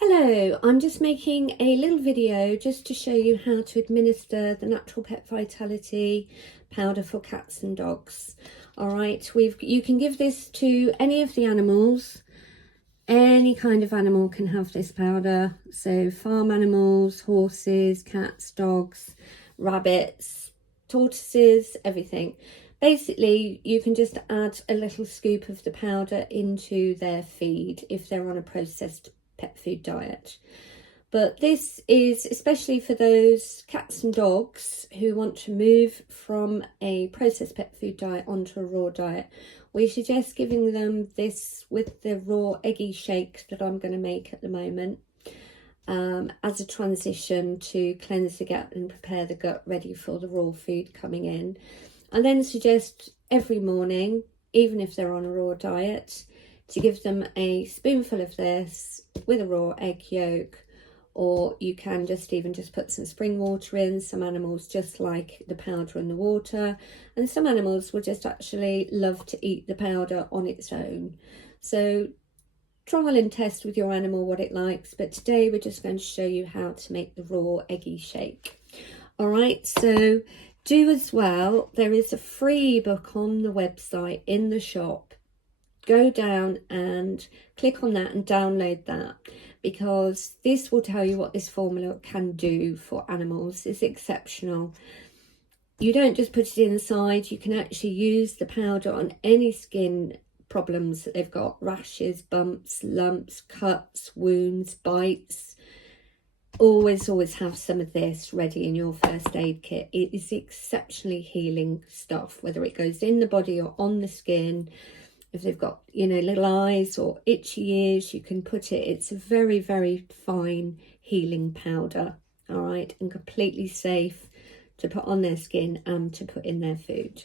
Hello, I'm just making a little video just to show you how to administer the Natural Pet Vitality powder for cats and dogs. All right, you can give this to any of the animals. Any kind of animal can have this powder. So farm animals, horses, cats, dogs, rabbits, tortoises, everything. Basically, you can just add a little scoop of the powder into their feed if they're on a processed pet food diet. But this is especially for those cats and dogs who want to move from a processed pet food diet onto a raw diet. We suggest giving them this with the raw eggy shake that I'm going to make at the moment as a transition to cleanse the gut and prepare the gut ready for the raw food coming in. I then suggest every morning, even if they're on a raw diet, to give them a spoonful of this with a raw egg yolk, or you can just put some spring water in. Some animals just like the powder and the water, and some animals will just actually love to eat the powder on its own. So trial and test with your animal what it likes, but today we're just going to show you how to make the raw eggy shake. All right, so do as well, there is a free book on the website in the shop. Go down and click on that and download that, because this will tell you what this formula can do for animals. It's exceptional. You don't just put it inside, you can actually use the powder on any skin problems that they've got: rashes, bumps, lumps, cuts, wounds, bites. Always have some of this ready in your first aid kit. It is exceptionally healing stuff, whether it goes in the body or on the skin. If they've got, little eyes or itchy ears, you can put it. It's a very, very fine healing powder, all right, and completely safe to put on their skin and to put in their food.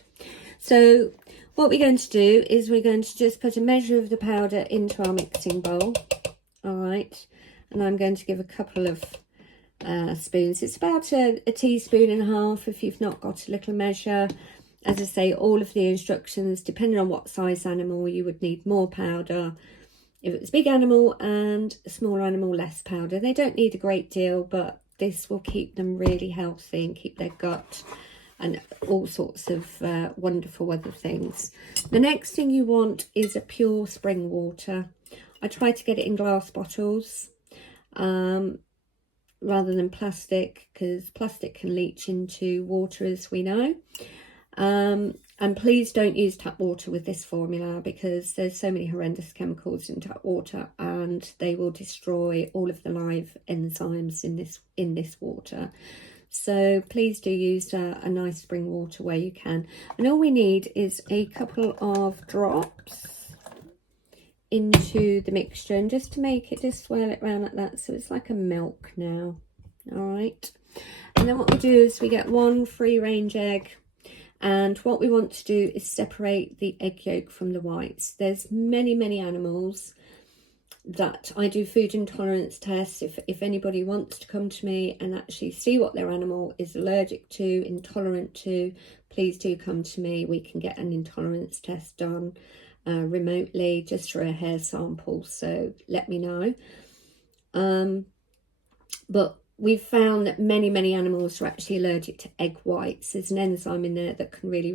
So what we're going to do is we're going to just put a measure of the powder into our mixing bowl, all right, and I'm going to give a couple of spoons. It's about a teaspoon and a half if you've not got a little measure. As I say, all of the instructions, depending on what size animal, you would need more powder. If it's a big animal and a smaller animal, less powder. They don't need a great deal, but this will keep them really healthy and keep their gut and all sorts of wonderful other things. The next thing you want is a pure spring water. I try to get it in glass bottles rather than plastic, because plastic can leach into water, as we know. And please don't use tap water with this formula, because there's so many horrendous chemicals in tap water and they will destroy all of the live enzymes in this water. So please do use a nice spring water where you can. And all we need is a couple of drops into the mixture, and just to make it, just swirl it around like that, so it's like a milk now. All right, and then what we do is we get one free range egg. And what we want to do is separate the egg yolk from the whites. There's many animals that I do food intolerance tests. If anybody wants to come to me and actually see what their animal is allergic to, intolerant to, please do come to me. We can get an intolerance test done remotely, just for a hair sample. So let me know. But we've found that many animals are actually allergic to egg whites. There's an enzyme in there that can really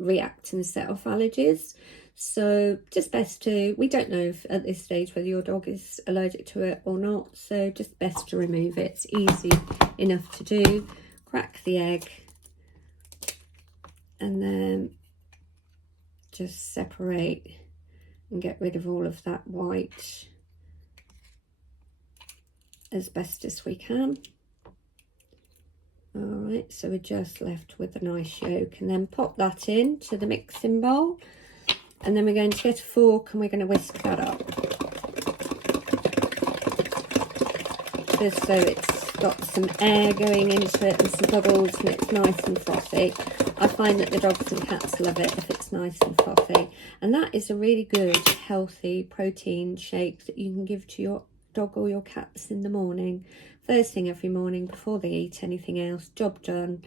react and set off allergies. So just best to, we don't know if at this stage whether your dog is allergic to it or not, so just best to remove it. It's easy enough to do. Crack the egg and then just separate and get rid of all of that white as best as we can. All right, so we're just left with a nice yolk, and then pop that into the mixing bowl, and then we're going to get a fork and we're going to whisk that up, just so it's got some air going into it and some bubbles and it's nice and frothy. I find that the dogs and cats love it if it's nice and frothy, and that is a really good healthy protein shake that you can give to your dog or your cats in the morning, first thing every morning before they eat anything else. Job done.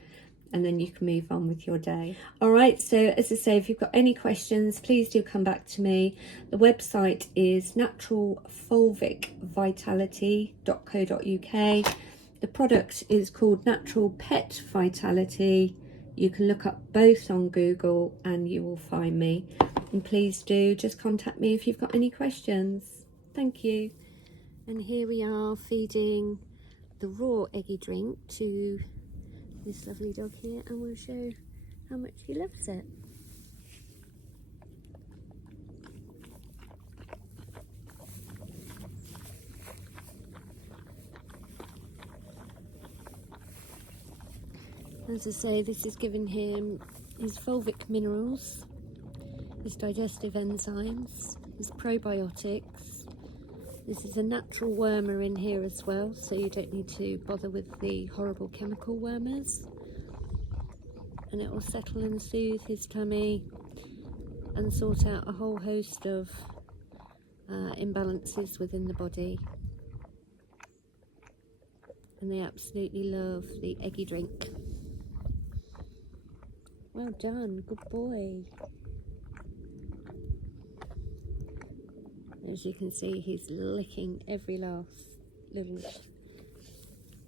and then you can move on with your day. All right, so as I say, if you've got any questions, please do come back to me. The website is naturalfulvicvitality.co.uk. The product is called Natural Pet Vitality. You can look up both on Google and you will find me. And please do just contact me if you've got any questions. Thank you. And here we are feeding the raw eggy drink to this lovely dog here, and we'll show how much he loves it. As I say, this is giving him his fulvic minerals, his digestive enzymes, his probiotics. This is a natural wormer in here as well, so you don't need to bother with the horrible chemical wormers. And it will settle and soothe his tummy and sort out a whole host of imbalances within the body. And they absolutely love the eggy drink. Well done, good boy. As you can see, he's licking every last little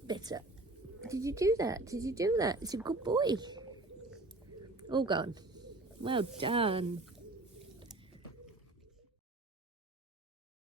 bit up. Did you do that? Did you do that? It's a good boy. All gone. Well done.